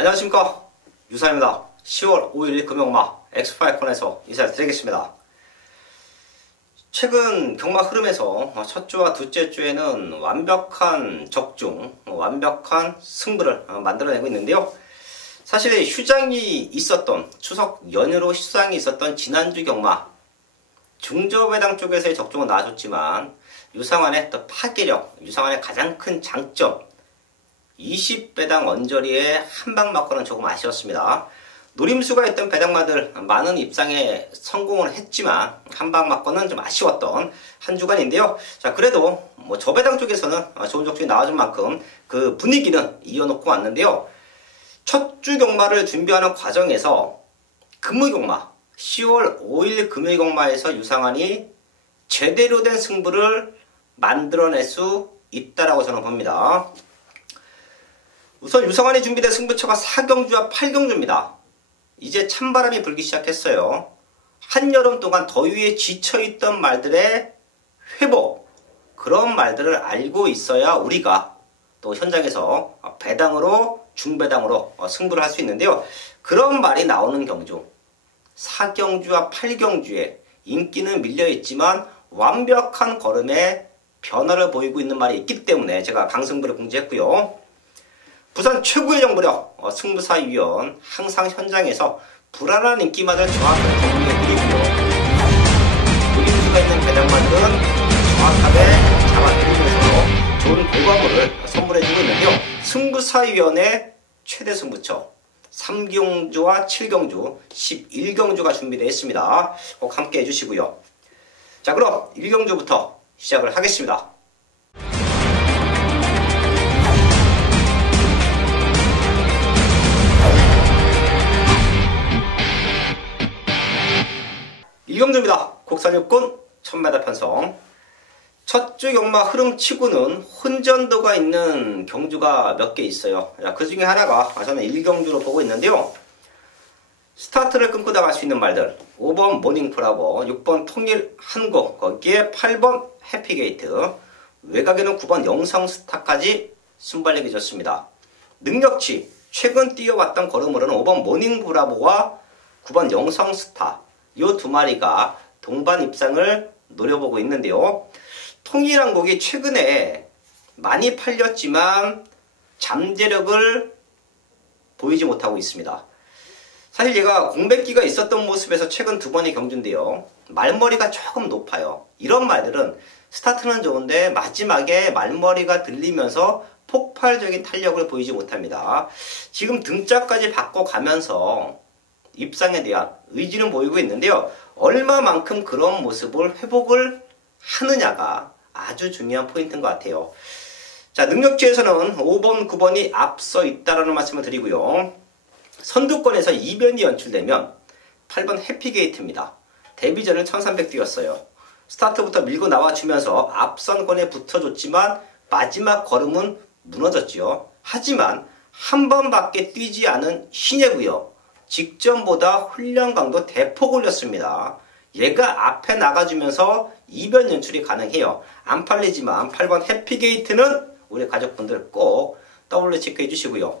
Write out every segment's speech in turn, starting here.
안녕하십니까, 유사입니다. 10월 5일 금요경마 엑스파이콘에서 인사를 드리겠습니다. 최근 경마 흐름에서 첫 주와 둘째 주에는 완벽한 적중, 완벽한 승부를 만들어내고 있는데요. 사실 휴장이 있었던, 추석 연휴로 휴장이 있었던 지난주 경마 중저배당 쪽에서의 적중은 나아졌지만 유상환의 또 파괴력, 유상환의 가장 큰 장점 20배당 언저리에 한 방 맞고는 조금 아쉬웠습니다. 노림수가 있던 배당마들 많은 입상에 성공을 했지만 한 방 맞고는 좀 아쉬웠던 한 주간인데요. 자, 그래도 저배당 쪽에서는 좋은 적중이 나와준 만큼 그 분위기는 이어놓고 왔는데요. 첫 주 경마를 준비하는 과정에서 금요경마 10월 5일 금요경마에서 유상환이 제대로 된 승부를 만들어낼 수 있다라고 저는 봅니다. 우선 유상환이 준비된 승부처가 4경주와 8경주입니다. 이제 찬바람이 불기 시작했어요. 한여름 동안 더위에 지쳐있던 말들의 회복, 그런 말들을 알고 있어야 우리가 또 현장에서 배당으로 중배당으로 승부를 할 수 있는데요. 그런 말이 나오는 경주 4경주와 8경주에 인기는 밀려있지만 완벽한 걸음에 변화를 보이고 있는 말이 있기 때문에 제가 강승부를 공지했고요. 부산 최고의 정보력 승부사위원 항상 현장에서 불안한 인기마들 정확하게 정리해드리고요. 노림수가 있는 배당마들은 정확하게 잡아드리면서 좋은 결과물을 선물해주고 있는데요. 승부사위원의 최대 승부처 3경주와 7경주, 11경주가 준비되어 있습니다. 꼭 함께 해주시고요. 자, 그럼 1경주부터 시작을 하겠습니다. 이경주입니다. 국산육군 1000m 편성. 첫 주 경마 흐름치고는 혼전도가 있는 경주가 몇 개 있어요. 그 중에 하나가 저는 1경주로 보고 있는데요. 스타트를 끊고 나갈 수 있는 말들 5번 모닝프라보, 6번 통일 한국, 거기에 8번 해피게이트, 외곽에는 9번 영성스타까지 순발력이 좋습니다. 능력치 최근 뛰어왔던 걸음으로는 5번 모닝브라보와 9번 영성스타 이 두 마리가 동반 입상을 노려보고 있는데요. 통일한국이 최근에 많이 팔렸지만 잠재력을 보이지 못하고 있습니다. 사실 얘가 공백기가 있었던 모습에서 최근 두 번의 경주인데요. 말머리가 조금 높아요. 이런 말들은 스타트는 좋은데 마지막에 말머리가 들리면서 폭발적인 탄력을 보이지 못합니다. 지금 등짝까지 바꿔가면서 입상에 대한 의지는 보이고 있는데요. 얼마만큼 그런 모습을 회복을 하느냐가 아주 중요한 포인트인 것 같아요. 자, 능력치에서는 5번, 9번이 앞서 있다라는 말씀을 드리고요. 선두권에서 이변이 연출되면 8번 해피게이트입니다. 데뷔전을 1300 뛰었어요. 스타트부터 밀고 나와주면서 앞선권에 붙어줬지만 마지막 걸음은 무너졌죠. 하지만 한 번밖에 뛰지 않은 신예고요. 직전보다 훈련 강도 대폭 올렸습니다. 얘가 앞에 나가주면서 이변 연출이 가능해요. 안 팔리지만 8번 해피게이트는 우리 가족분들 꼭 W 체크해 주시고요.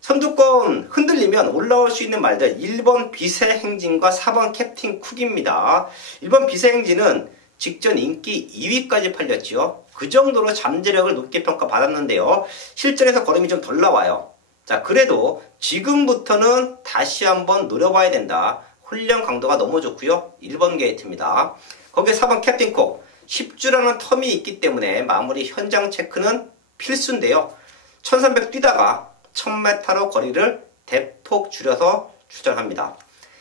선두권 흔들리면 올라올 수 있는 말들 1번 비세행진과 4번 캡틴 쿡입니다. 1번 비세행진은 직전 인기 2위까지 팔렸죠. 그 정도로 잠재력을 높게 평가받았는데요. 실전에서 걸음이 좀 덜 나와요. 자, 그래도 지금부터는 다시 한번 노려봐야 된다. 훈련 강도가 너무 좋고요. 1번 게이트입니다. 거기에 4번 캡틴 콕 10주라는 텀이 있기 때문에 마무리 현장 체크는 필수인데요. 1300 뛰다가 1000m로 거리를 대폭 줄여서 출전합니다.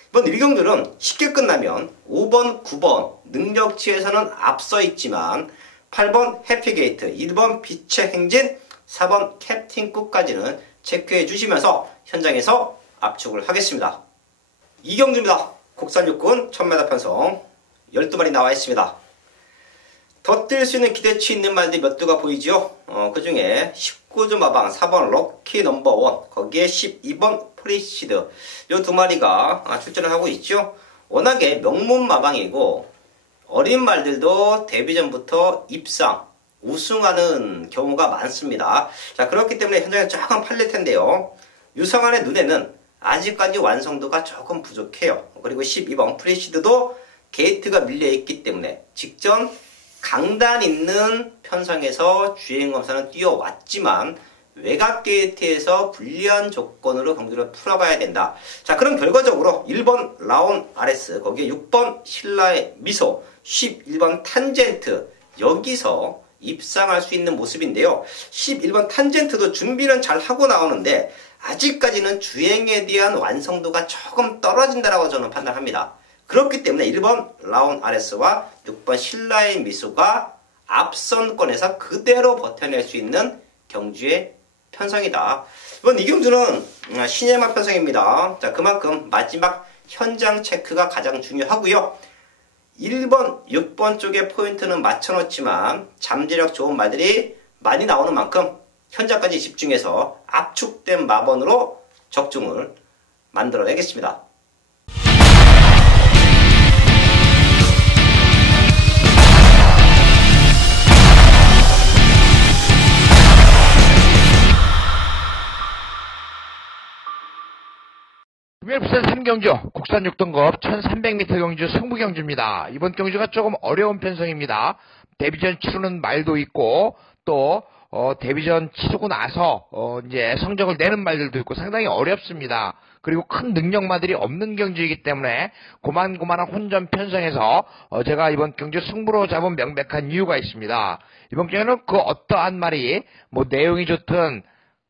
이번 1경주는 쉽게 끝나면 5번, 9번 능력치에서는 앞서 있지만 8번 해피게이트, 1번 빛의 행진, 4번 캡틴 쿡까지는 체크해 주시면서 현장에서 압축을 하겠습니다. 2경주입니다. 국산육군 1000m 편성 12마리 나와 있습니다. 더 뛸 수 있는 기대치 있는 말들이 몇 두가 보이죠? 그 중에 19주 마방 4번 럭키 넘버원, 거기에 12번 프리시드 이 두 마리가 출전을 하고 있죠. 워낙에 명문 마방이고 어린 말들도 데뷔전부터 입상, 우승하는 경우가 많습니다. 자, 그렇기 때문에 현장에 조금 팔릴 텐데요. 유성환의 눈에는 아직까지 완성도가 조금 부족해요. 그리고 12번 프리시드도 게이트가 밀려있기 때문에 직전 강단 있는 편성에서 주행검사는 뛰어왔지만 외곽 게이트에서 불리한 조건으로 경기를 풀어가야 된다. 자, 그럼 결과적으로 1번 라온 RS, 거기에 6번 신라의 미소, 11번 탄젠트, 여기서 입상할 수 있는 모습인데요. 11번 탄젠트도 준비는 잘 하고 나오는데 아직까지는 주행에 대한 완성도가 조금 떨어진다라고 저는 판단합니다. 그렇기 때문에 1번 라온 RS와 6번 신라의 미소가 앞선권에서 그대로 버텨낼 수 있는 경주의 편성이다. 이번 이 경주는 시네마 편성입니다. 자, 그만큼 마지막 현장 체크가 가장 중요하고요. 1번, 6번 쪽에 포인트는 맞춰놓지만 잠재력 좋은 말들이 많이 나오는 만큼 현장까지 집중해서 압축된 마번으로 적중을 만들어내겠습니다. 부산 3경주 국산 6등급 1300m 경주 승부경주입니다. 이번 경주가 조금 어려운 편성입니다. 데뷔전 치르는 말도 있고 또 데뷔전 치르고 나서 이제 성적을 내는 말들도 있고 상당히 어렵습니다. 그리고 큰 능력마들이 없는 경주이기 때문에 고만고만한 혼전 편성에서 제가 이번 경주 승부로 잡은 명백한 이유가 있습니다. 이번 경주는 그 어떠한 말이 뭐 내용이 좋든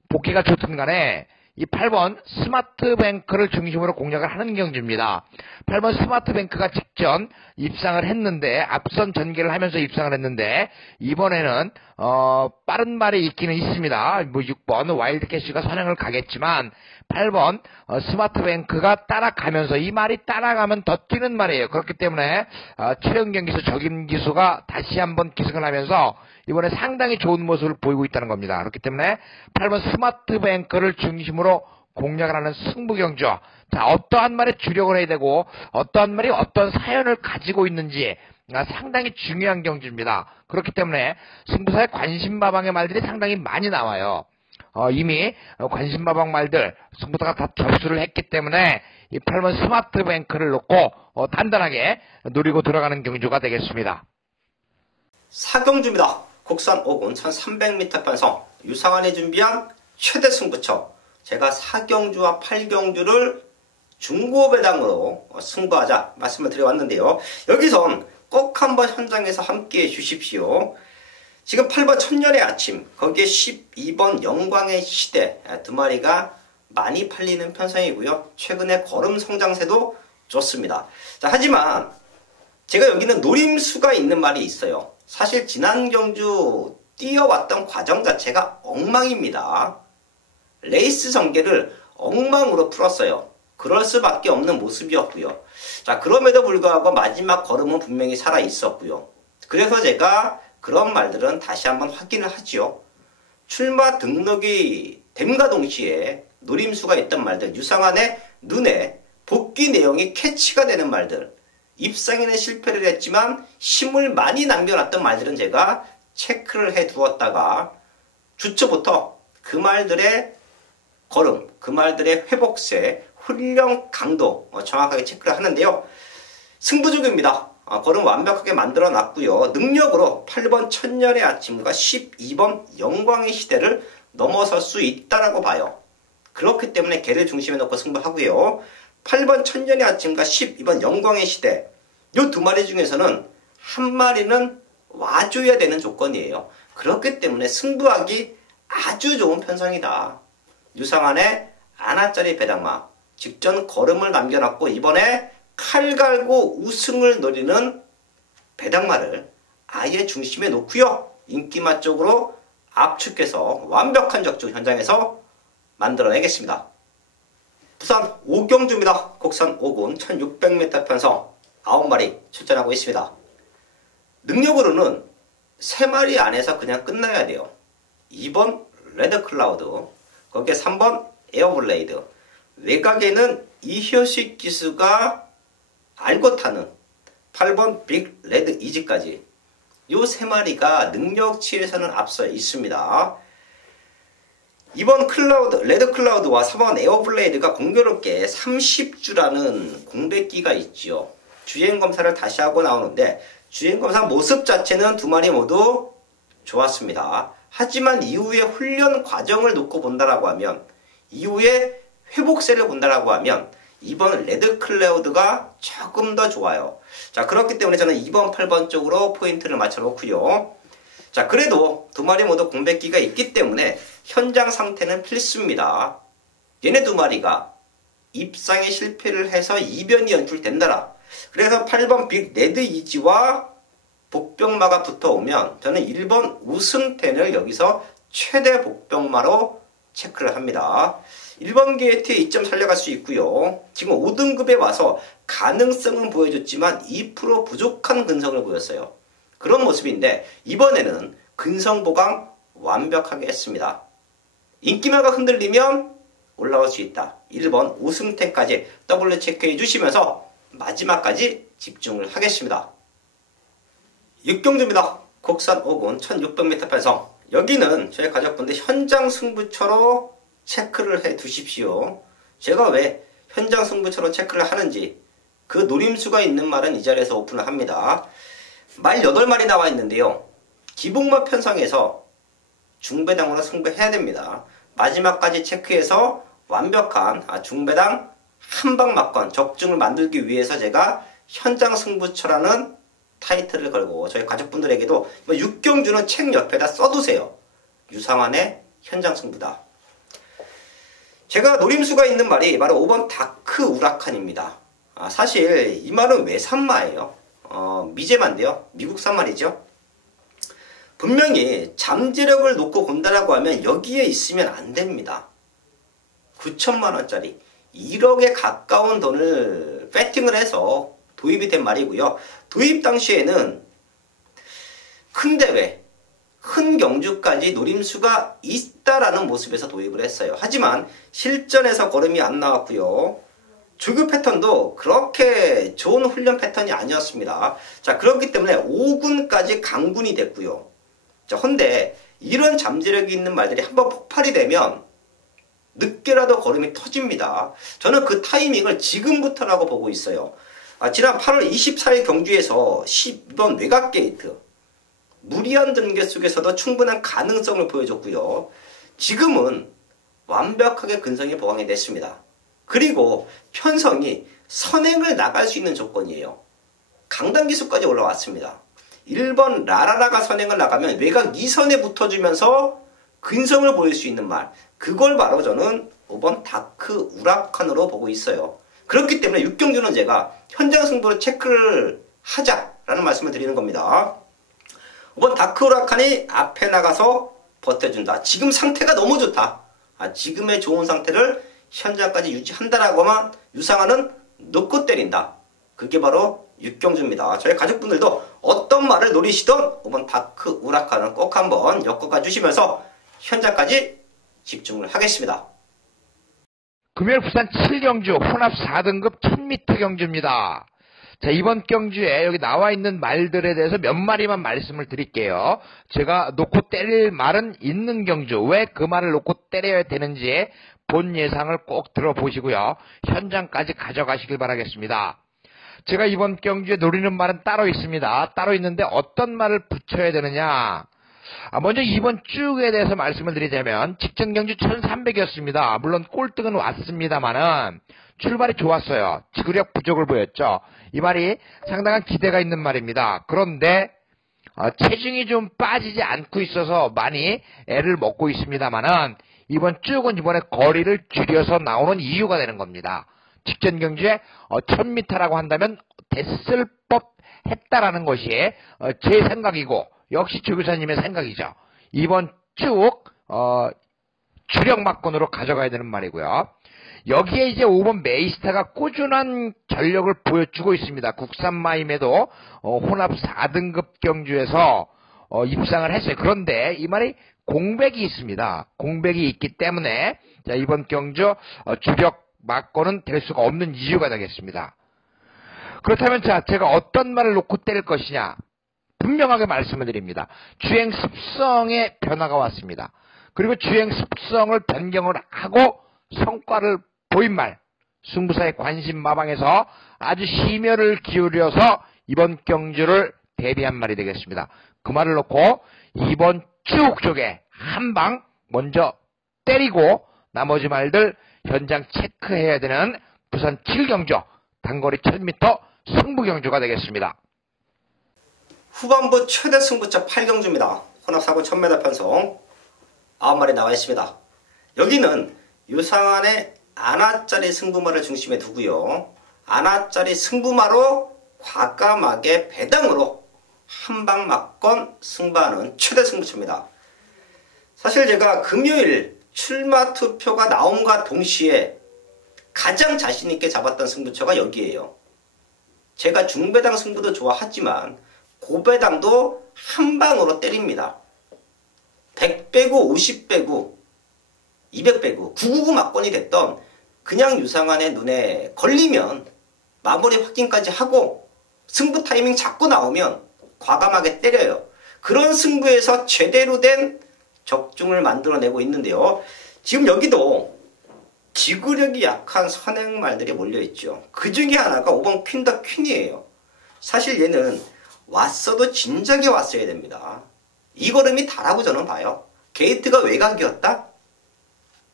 복귀가 좋든 간에 이 8번 스마트뱅크를 중심으로 공략을 하는 경주입니다. 8번 스마트뱅크가 직전 입상을 했는데 앞선 전개를 하면서 입상을 했는데 이번에는 빠른 말이 있기는 있습니다. 뭐 6번 와일드캐시가 선행을 가겠지만 8번 스마트뱅크가 따라가면서 이 말이 따라가면 더 뛰는 말이에요. 그렇기 때문에 최영 경기수 적임 기수가 다시 한번 기승을 하면서 이번에 상당히 좋은 모습을 보이고 있다는 겁니다. 그렇기 때문에 8번 스마트뱅크를 중심으로 공략을 하는 승부경주. 자, 어떠한 말에 주력을 해야 되고 어떠한 말이 어떤 사연을 가지고 있는지 상당히 중요한 경주입니다. 그렇기 때문에 승부사의 관심마방의 말들이 상당히 많이 나와요. 이미 관심마방 말들 승부사가 다 접수를 했기 때문에 이 8번 스마트뱅크를 놓고 단단하게 노리고 들어가는 경주가 되겠습니다. 4경주입니다. 국산 5군 1300m 편성 유상환이 준비한 최대 승부처. 제가 4경주와 8경주를 중고 배당으로 승부하자 말씀을 드려왔는데요. 여기선 꼭 한번 현장에서 함께해 주십시오. 지금 8번 천년의 아침, 거기에 12번 영광의 시대 두 마리가 많이 팔리는 편성이고요. 최근에 걸음 성장세도 좋습니다. 자, 하지만 제가 여기는 노림수가 있는 말이 있어요. 사실 지난 경주 뛰어왔던 과정 자체가 엉망입니다. 레이스 전개를 엉망으로 풀었어요. 그럴 수밖에 없는 모습이었고요. 자, 그럼에도 불구하고 마지막 걸음은 분명히 살아 있었고요. 그래서 제가 그런 말들은 다시 한번 확인을 하지요. 출마 등록이 됨과 동시에 노림수가 있던 말들, 유상환의 눈에 복귀 내용이 캐치가 되는 말들, 입상에는 실패를 했지만 힘을 많이 남겨놨던 말들은 제가 체크를 해두었다가 주초부터 그 말들의 걸음, 그 말들의 회복세, 훈련 강도 정확하게 체크를 하는데요. 승부조교입니다. 걸음 완벽하게 만들어 놨고요. 능력으로 8번 천년의 아침과 12번 영광의 시대를 넘어설 수 있다라고 봐요. 그렇기 때문에 걔를 중심에 놓고 승부하고요. 8번 천년의 아침과 12번 영광의 시대, 이 두 마리 중에서는 한 마리는 와줘야 되는 조건이에요. 그렇기 때문에 승부하기 아주 좋은 편성이다. 유상환의 아나짜리 배당마, 직전 걸음을 남겨놨고 이번에 칼 갈고 우승을 노리는 배당마를 아예 중심에 놓고요. 인기마 쪽으로 압축해서 완벽한 적중 현장에서 만들어내겠습니다. 부산 5경주입니다. 국산 5군 1600m 편성 9마리 출전하고 있습니다. 능력으로는 3마리 안에서 그냥 끝나야 돼요. 2번 레드클라우드, 거기에 3번 에어블레이드, 외곽에는 이효식 기수가 알고 타는 8번 빅 레드 이지까지 요 3마리가 능력치에서는 앞서 있습니다. 이번 레드 클라우드와 3번 에어블레이드가 공교롭게 30주라는 공백기가 있지요. 주행검사를 다시 하고 나오는데 주행검사 모습 자체는 두 마리 모두 좋았습니다. 하지만 이후에 훈련 과정을 놓고 본다라고 하면, 이후에 회복세를 본다라고 하면 이번 레드 클라우드가 조금 더 좋아요. 자, 그렇기 때문에 저는 2번, 8번 쪽으로 포인트를 맞춰 놓고요. 자, 그래도 두 마리 모두 공백기가 있기 때문에 현장 상태는 필수입니다. 얘네 두 마리가 입상에 실패를 해서 이변이 연출된다라. 그래서 8번 빅 레드 이지와 복병마가 붙어오면 저는 1번 우승텐을 여기서 최대 복병마로 체크를 합니다. 1번 게이트에 2점 살려갈 수 있고요. 지금 5등급에 와서 가능성은 보여줬지만 2% 부족한 근성을 보였어요. 그런 모습인데 이번에는 근성 보강 완벽하게 했습니다. 인기마가 흔들리면 올라올 수 있다. 1번 우승텐까지 더블 체크해 주시면서 마지막까지 집중을 하겠습니다. 6경주입니다. 국산 5군 1600m 편성. 여기는 저희 가족분들 현장 승부처로 체크를 해 두십시오. 제가 왜 현장 승부처로 체크를 하는지 그 노림수가 있는 말은 이 자리에서 오픈을 합니다. 말 8마리 나와 있는데요. 기복마 편성에서 중배당으로 승부해야 됩니다. 마지막까지 체크해서 완벽한 중배당 한방 막건 적중을 만들기 위해서 제가 현장 승부처라는 타이틀을 걸고 저희 가족분들에게도 6경주는 책 옆에다 써두세요. 유상환의 현장 승부다. 제가 노림수가 있는 말이 바로 5번 다크 우라칸입니다. 사실 이 말은 외산마예요. 미제마인데요. 미국산 말이죠. 분명히 잠재력을 놓고 본다라고 하면 여기에 있으면 안 됩니다. 9천만원짜리 1억에 가까운 돈을 배팅을 해서 도입이 된 말이고요. 도입 당시에는 큰 대회, 큰 경주까지 노림수가 있다라는 모습에서 도입을 했어요. 하지만 실전에서 걸음이 안 나왔고요. 조교 패턴도 그렇게 좋은 훈련 패턴이 아니었습니다. 자, 그렇기 때문에 5군까지 강군이 됐고요. 자, 헌데 이런 잠재력이 있는 말들이 한번 폭발이 되면 늦게라도 걸음이 터집니다. 저는 그 타이밍을 지금부터라고 보고 있어요. 지난 8월 24일 경주에서 10번 외곽 게이트 무리한 등계 속에서도 충분한 가능성을 보여줬고요. 지금은 완벽하게 근성이 보강이 됐습니다. 그리고 편성이 선행을 나갈 수 있는 조건이에요. 강단기수까지 올라왔습니다. 1번 라라라가 선행을 나가면 외곽 2선에 붙어주면서 근성을 보일 수 있는 말, 그걸 바로 저는 5번 다크 우라칸으로 보고 있어요. 그렇기 때문에 6경주는 제가 현장 승부로 체크를 하자라는 말씀을 드리는 겁니다. 5번 다크 우라칸이 앞에 나가서 버텨준다. 지금 상태가 너무 좋다. 지금의 좋은 상태를 현장까지 유지한다라고 하면 유상환은 놓고 때린다. 그게 바로 6경주입니다. 저희 가족분들도 어떤 말을 노리시던 5번 다크 우라칸은 꼭 한번 엮어가 주시면서 현장까지 집중을 하겠습니다. 금요일 부산 7경주 혼합 4등급 1000m 경주입니다. 자, 이번 경주에 여기 나와 있는 말들에 대해서 몇 마리만 말씀을 드릴게요. 제가 놓고 때릴 말은 있는 경주, 왜 그 말을 놓고 때려야 되는지 본 예상을 꼭 들어보시고요. 현장까지 가져가시길 바라겠습니다. 제가 이번 경주에 노리는 말은 따로 있습니다. 따로 있는데 어떤 말을 붙여야 되느냐. 먼저 이번 쭉에 대해서 말씀을 드리자면 직전 경주 1300이었습니다. 물론 꼴등은 왔습니다만은 출발이 좋았어요. 지구력 부족을 보였죠. 이 말이 상당한 기대가 있는 말입니다. 그런데 체중이 좀 빠지지 않고 있어서 많이 애를 먹고 있습니다만은 이번 쭉은 이번에 거리를 줄여서 나오는 이유가 되는 겁니다. 직전 경주에 1000m라고 한다면 됐을 법 했다라는 것이 제 생각이고 역시 조교사님의 생각이죠. 이번 쭉 주력 막건으로 가져가야 되는 말이고요. 여기에 이제 5번 메이스타가 꾸준한 전력을 보여주고 있습니다. 국산마임에도 혼합 4등급 경주에서 입상을 했어요. 그런데 이 말이 공백이 있습니다. 공백이 있기 때문에 자, 이번 경주 주력 막건은 될 수가 없는 이유가 되겠습니다. 그렇다면 자, 제가 어떤 말을 놓고 때릴 것이냐. 분명하게 말씀을 드립니다. 주행 습성의 변화가 왔습니다. 그리고 주행 습성을 변경을 하고 성과를 보인 말, 승부사의 관심 마방에서 아주 심혈을 기울여서 이번 경주를 대비한 말이 되겠습니다. 그 말을 놓고 이번 쭉 쪽에 한 방 먼저 때리고 나머지 말들 현장 체크해야 되는 부산 7경주 단거리 1000m 승부경주가 되겠습니다. 후반부 최대 승부처 8경주입니다. 혼합사고 1000m 편성 9마리 나와 있습니다. 여기는 유상한의 안아짜리 승부마를 중심에 두고요. 안아짜리 승부마로 과감하게 배당으로 한방 맞건 승부하는 최대 승부처입니다. 사실 제가 금요일 출마 투표가 나옴과 동시에 가장 자신있게 잡았던 승부처가 여기에요. 제가 중배당 승부도 좋아하지만 고배당도 한방으로 때립니다. 100 빼고 50 빼고 200 빼고 999 막건이 됐던 그냥 유상한의 눈에 걸리면 마무리 확진까지 하고 승부 타이밍 잡고 나오면 과감하게 때려요. 그런 승부에서 제대로 된 적중을 만들어내고 있는데요. 지금 여기도 지구력이 약한 선행말들이 몰려있죠. 그 중에 하나가 5번 퀸 더 퀸이에요. 사실 얘는 왔어도 진작에 왔어야 됩니다. 이 걸음이 다라고 저는 봐요. 게이트가 외곽이었다?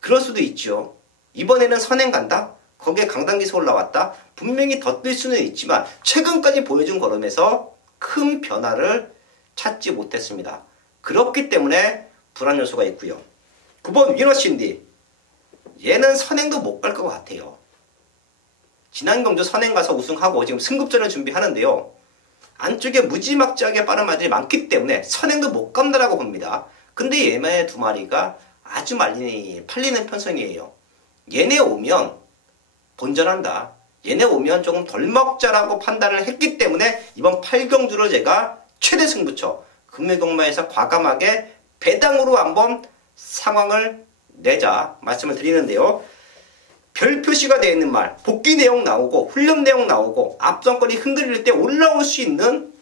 그럴 수도 있죠. 이번에는 선행 간다? 거기에 강당기수 올라왔다? 분명히 더 뛸 수는 있지만 최근까지 보여준 걸음에서 큰 변화를 찾지 못했습니다. 그렇기 때문에 불안 요소가 있고요. 9번 위너신디. 얘는 선행도 못 갈 것 같아요. 지난 경주 선행 가서 우승하고 지금 승급전을 준비하는데요. 안쪽에 무지막지하게 빠른 말들이 많기 때문에 선행도 못 간다라고 봅니다. 근데 얘네 두 마리가 아주 팔리는 편성이에요. 얘네 오면 본전한다. 얘네 오면 조금 덜 먹자라고 판단을 했기 때문에 이번 8경주를 제가 최대 승부처 금매경마에서 과감하게 배당으로 한번 상황을 내자 말씀을 드리는데요. 별 표시가 되어 있는 말, 복귀 내용 나오고 훈련 내용 나오고 앞선거리 흔들릴 때 올라올 수 있는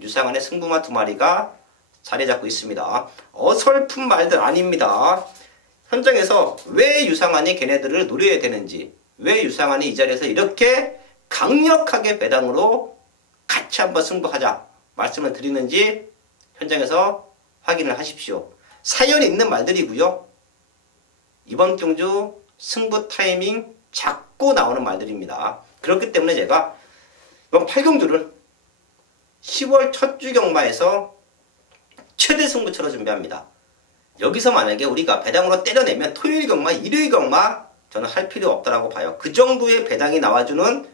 유상한의 승부마 두 마리가 자리 잡고 있습니다. 어설픈 말들 아닙니다. 현장에서 왜 유상한이 걔네들을 노려야 되는지, 왜 유상한이 이 자리에서 이렇게 강력하게 배당으로 같이 한번 승부하자 말씀을 드리는지 현장에서 확인을 하십시오. 사연이 있는 말들이고요. 이번 경주 승부 타이밍 잡고 나오는 말들입니다. 그렇기 때문에 제가 이번 8경주를 10월 첫 주 경마에서 최대 승부처로 준비합니다. 여기서 만약에 우리가 배당으로 때려내면 토요일 경마, 일요일 경마 저는 할 필요 없다라고 봐요. 그 정도의 배당이 나와주는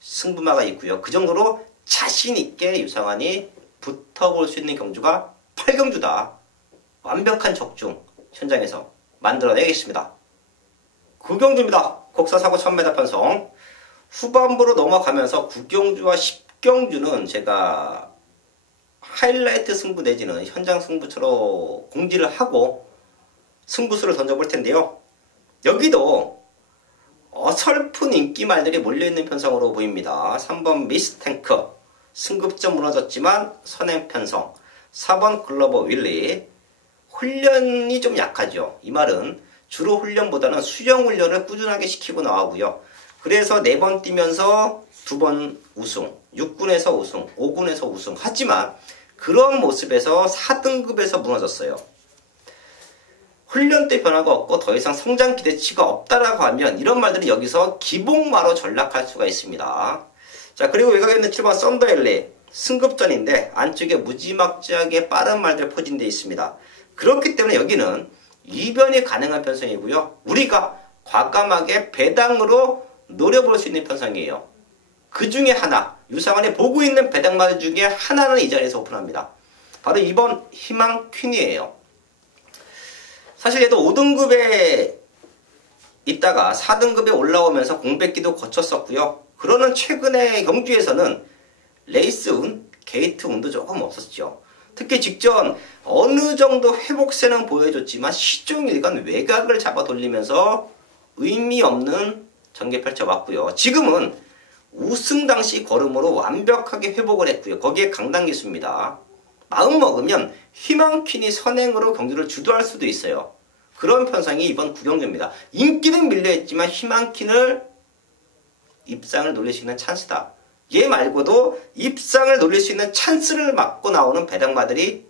승부마가 있고요. 그 정도로 자신있게 유상한이 붙어볼 수 있는 경주가 8경주다. 완벽한 적중 현장에서 만들어내겠습니다. 9경주입니다. 곡사사고 1000m 편성. 후반부로 넘어가면서 9경주와 10경주는 제가 하이라이트 승부 내지는 현장 승부처로 공지를 하고 승부수를 던져볼 텐데요. 여기도 어설픈 인기말들이 몰려있는 편성으로 보입니다. 3번 미스탱크 승급점 무너졌지만 선행 편성. 4번 글로버 윌리 훈련이 좀 약하죠. 이 말은 주로 훈련보다는 수영 훈련을 꾸준하게 시키고 나오고요. 그래서 4번 뛰면서 2번 우승, 6군에서 우승, 5군에서 우승. 하지만 그런 모습에서 4등급에서 무너졌어요. 훈련 때 변화가 없고 더 이상 성장 기대치가 없다라고 하면 이런 말들이 여기서 기복마로 전락할 수가 있습니다. 자, 그리고 외곽에 있는 7번 썬더엘리 승급전인데 안쪽에 무지막지하게 빠른 말들 포진되어 있습니다. 그렇기 때문에 여기는 이변이 가능한 편성이고요. 우리가 과감하게 배당으로 노려볼 수 있는 편성이에요. 그 중에 하나, 유상한이 보고 있는 배당말 중에 하나는 이 자리에서 오픈합니다. 바로 2번 희망 퀸이에요. 사실 얘도 5등급에 있다가 4등급에 올라오면서 공백기도 거쳤었고요. 그러는 최근의 경주에서는 레이스 운, 게이트 운도 조금 없었죠. 특히 직전 어느 정도 회복세는 보여줬지만 시종일관 외곽을 잡아 돌리면서 의미 없는 전개 펼쳐봤고요. 지금은 우승 당시 걸음으로 완벽하게 회복을 했고요. 거기에 강당기수입니다. 마음 먹으면 희망퀸이 선행으로 경주를 주도할 수도 있어요. 그런 편성이 이번 구경주입니다. 인기는 밀려있지만 희망킨을 입상을 노릴 수 있는 찬스다. 얘 말고도 입상을 노릴 수 있는 찬스를 맞고 나오는 배당마들이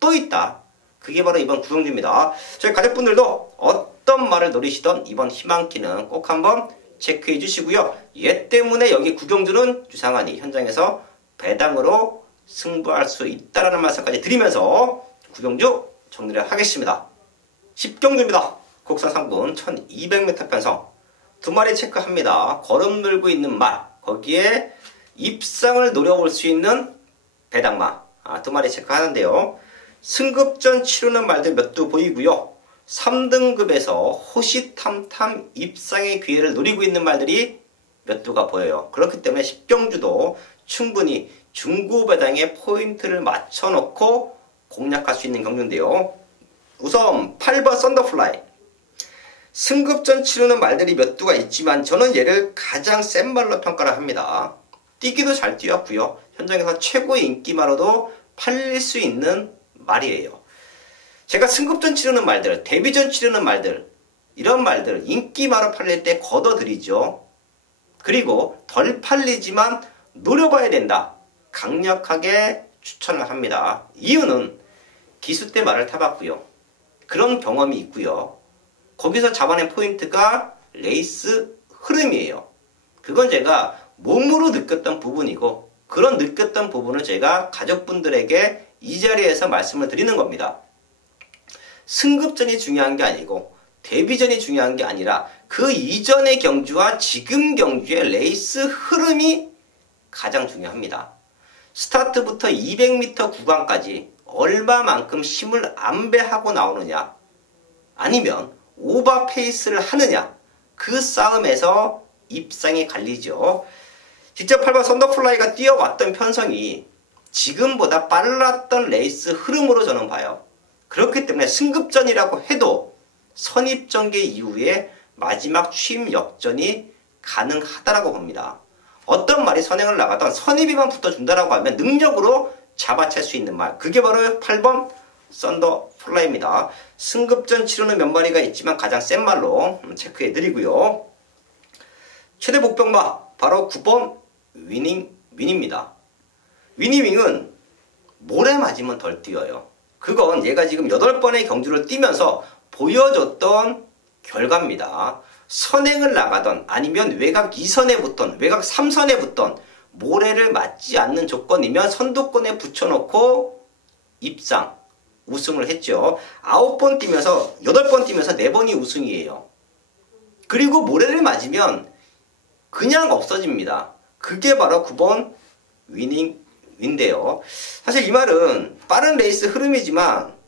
또 있다. 그게 바로 이번 구경주입니다. 저희 가족분들도 어떤 말을 노리시던 이번 희망키는 꼭 한번 체크해 주시고요. 얘 때문에 여기 구경주는 유상하니 현장에서 배당으로 승부할 수 있다라는 말씀까지 드리면서 구경주 정리를 하겠습니다. 10경주입니다. 국산 상분 1200m 편성 두 마리 체크합니다. 걸음 들고 있는 말 거기에 입상을 노려볼 수 있는 배당마 두 마리 체크하는데요. 승급전 치르는 말들 몇 두 보이고요. 3등급에서 호시탐탐 입상의 기회를 노리고 있는 말들이 몇 두가 보여요. 그렇기 때문에 10경주도 충분히 중고 배당에 포인트를 맞춰놓고 공략할 수 있는 경주인데요. 우선 8번 썬더플라이 승급전 치르는 말들이 몇 두가 있지만 저는 얘를 가장 센 말로 평가를 합니다. 뛰기도 잘 뛰었고요. 현장에서 최고의 인기마로도 팔릴 수 있는 말이에요. 제가 승급전 치르는 말들, 데뷔전 치르는 말들 이런 말들 인기마로 팔릴 때 걷어들이죠. 그리고 덜 팔리지만 노려봐야 된다. 강력하게 추천을 합니다. 이유는 기수 때 말을 타봤고요. 그런 경험이 있고요. 거기서 잡아낸 포인트가 레이스 흐름이에요. 그건 제가 몸으로 느꼈던 부분이고 그런 느꼈던 부분을 제가 가족분들에게 이 자리에서 말씀을 드리는 겁니다. 승급전이 중요한 게 아니고 데뷔전이 중요한 게 아니라 그 이전의 경주와 지금 경주의 레이스 흐름이 가장 중요합니다. 스타트부터 200m 구간까지 얼마만큼 힘을 안배하고 나오느냐 아니면 오버 페이스를 하느냐 그 싸움에서 입상이 갈리죠. 직접 8번 썬더플라이가 뛰어왔던 편성이 지금보다 빨랐던 레이스 흐름으로 저는 봐요. 그렇기 때문에 승급전이라고 해도 선입전개 이후에 마지막 취임 역전이 가능하다라고 봅니다. 어떤 말이 선행을 나가던 선입이만 붙어준다라고 하면 능력으로 잡아챌 수 있는 말 그게 바로 8번 썬더플라이입니다. 승급전 치르는 몇 마리가 있지만 가장 센 말로 체크해드리고요. 최대 목표마 바로 9번 위닝입니다. 위닝윙은 모래 맞으면 덜 뛰어요. 그건 얘가 지금 8번의 경주를 뛰면서 보여줬던 결과입니다. 선행을 나가던 아니면 외곽 2선에 붙던 외곽 3선에 붙던 모래를 맞지 않는 조건이면 선두권에 붙여놓고 입상 우승을 했죠. 9번 뛰면서 8번 뛰면서 4번이 우승이에요. 그리고 모래를 맞으면 그냥 없어집니다. 그게 바로 9번 위닝인데요. 사실 이 말은 빠른 레이스 흐름이지만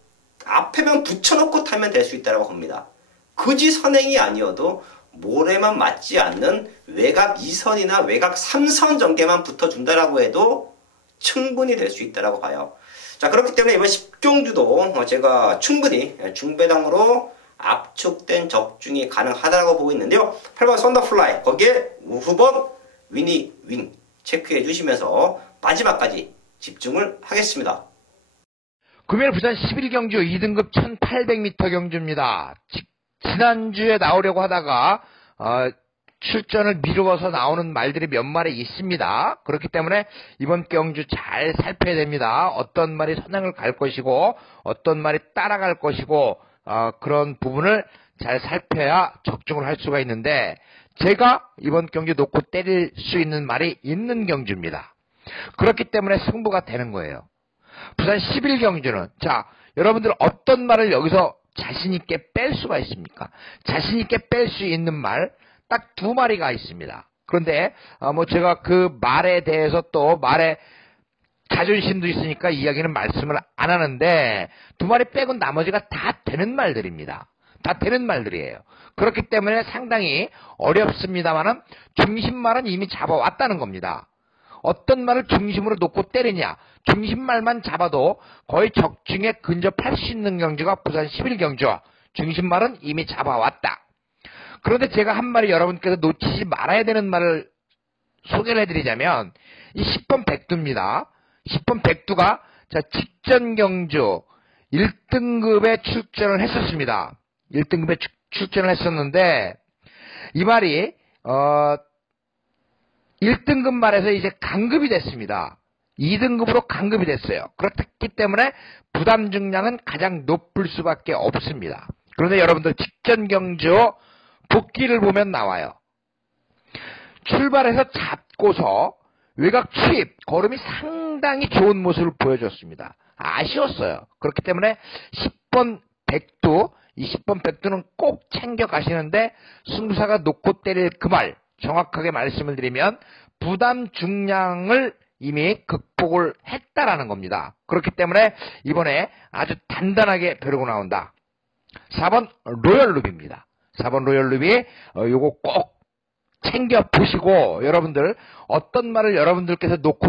앞에만 붙여놓고 타면 될 수 있다고 봅니다. 굳이 선행이 아니어도 모래만 맞지 않는 외곽 2선이나 외곽 3선 전개만 붙어준다라고 해도 충분히 될 수 있다고 봐요. 자, 그렇기 때문에 이번 10경주도 제가 충분히 중배당으로 압축된 적중이 가능하다고 보고 있는데요. 8번 썬더플라이 거기에 후번 위닝 체크해 주시면서 마지막까지 집중을 하겠습니다. 금요일 부산 11경주 2등급 1800m 경주입니다. 지난주에 나오려고 하다가 출전을 미루어서 나오는 말들이 몇 마리 있습니다. 그렇기 때문에 이번 경주 잘 살펴야 됩니다. 어떤 말이 선행을 갈 것이고 어떤 말이 따라갈 것이고 그런 부분을 잘 살펴야 적중을 할 수가 있는데 제가 이번 경주 놓고 때릴 수 있는 말이 있는 경주입니다. 그렇기 때문에 승부가 되는 거예요. 부산 11경주는 자 여러분들 어떤 말을 여기서 자신있게 뺄 수가 있습니까? 자신있게 뺄 수 있는 말 딱 2마리가 있습니다. 그런데 뭐 제가 그 말에 대해서 또 말에 자존심도 있으니까 이야기는 말씀을 안 하는데 2마리 빼고 나머지가 다 되는 말들입니다. 다 되는 말들이에요. 그렇기 때문에 상당히 어렵습니다만은 중심말은 이미 잡아왔다는 겁니다. 어떤 말을 중심으로 놓고 때리냐 중심말만 잡아도 거의 적중에 근접할 수 있는 경주가 부산 11경주와 중심말은 이미 잡아왔다. 그런데 제가 한 마리 여러분께서 놓치지 말아야 되는 말을 소개를 해드리자면 이 10번 백두입니다. 10번 백두가 직전 경주 1등급에 출전을 했었습니다. 1등급에 출전을 했었는데 이 말이 1등급 말에서 이제 강급이 됐습니다. 2등급으로 강급이 됐어요. 그렇기 때문에 부담 중량은 가장 높을 수밖에 없습니다. 그런데 여러분들 직전 경주 복귀를 보면 나와요. 출발해서 잡고서 외곽 추입, 걸음이 상당히 좋은 모습을 보여줬습니다. 아쉬웠어요. 그렇기 때문에 10번 백두, 이 10번 백두는 꼭 챙겨 가시는데 승부사가 놓고 때릴 그 말, 정확하게 말씀을 드리면 부담 중량을 이미 극복을 했다라는 겁니다. 그렇기 때문에 이번에 아주 단단하게 벼르고 나온다. 4번 로열루비입니다. 4번 로열루비 요거 꼭 챙겨 보시고 여러분들 어떤 말을 여러분들께서 놓고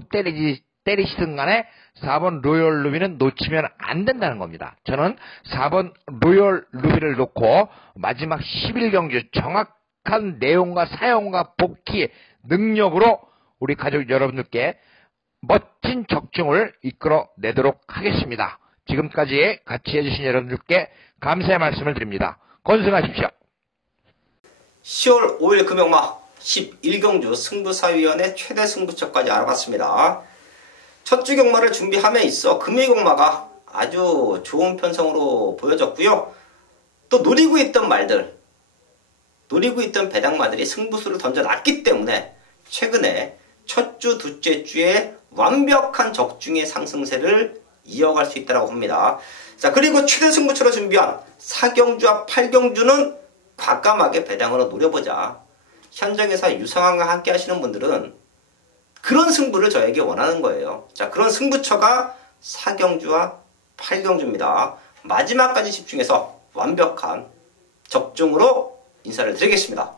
때리시든 간에 4번 로열루비는 놓치면 안 된다는 겁니다. 저는 4번 로열루비를 놓고 마지막 11경주 정확한 내용과 사용과 복귀 능력으로 우리 가족 여러분들께 멋진 적중을 이끌어내도록 하겠습니다. 지금까지 같이 해주신 여러분들께 감사의 말씀을 드립니다. 건승하십시오. 10월 5일 금요일마 11경주 승부사위원회 최대 승부처까지 알아봤습니다. 첫 주 경마를 준비함에 있어 금일 경마가 아주 좋은 편성으로 보여졌고요. 또 노리고 있던 말들, 노리고 있던 배당마들이 승부수를 던져놨기 때문에 최근에 첫 주, 둘째 주에 완벽한 적중의 상승세를 이어갈 수 있다고 합니다. 자, 그리고 최대 승부처로 준비한 4경주와 8경주는 과감하게 배당으로 노려보자. 현장에서 유상황과 함께 하시는 분들은 그런 승부를 저에게 원하는 거예요. 자, 그런 승부처가 4경주와 8경주입니다. 마지막까지 집중해서 완벽한 적중으로 인사를 드리겠습니다.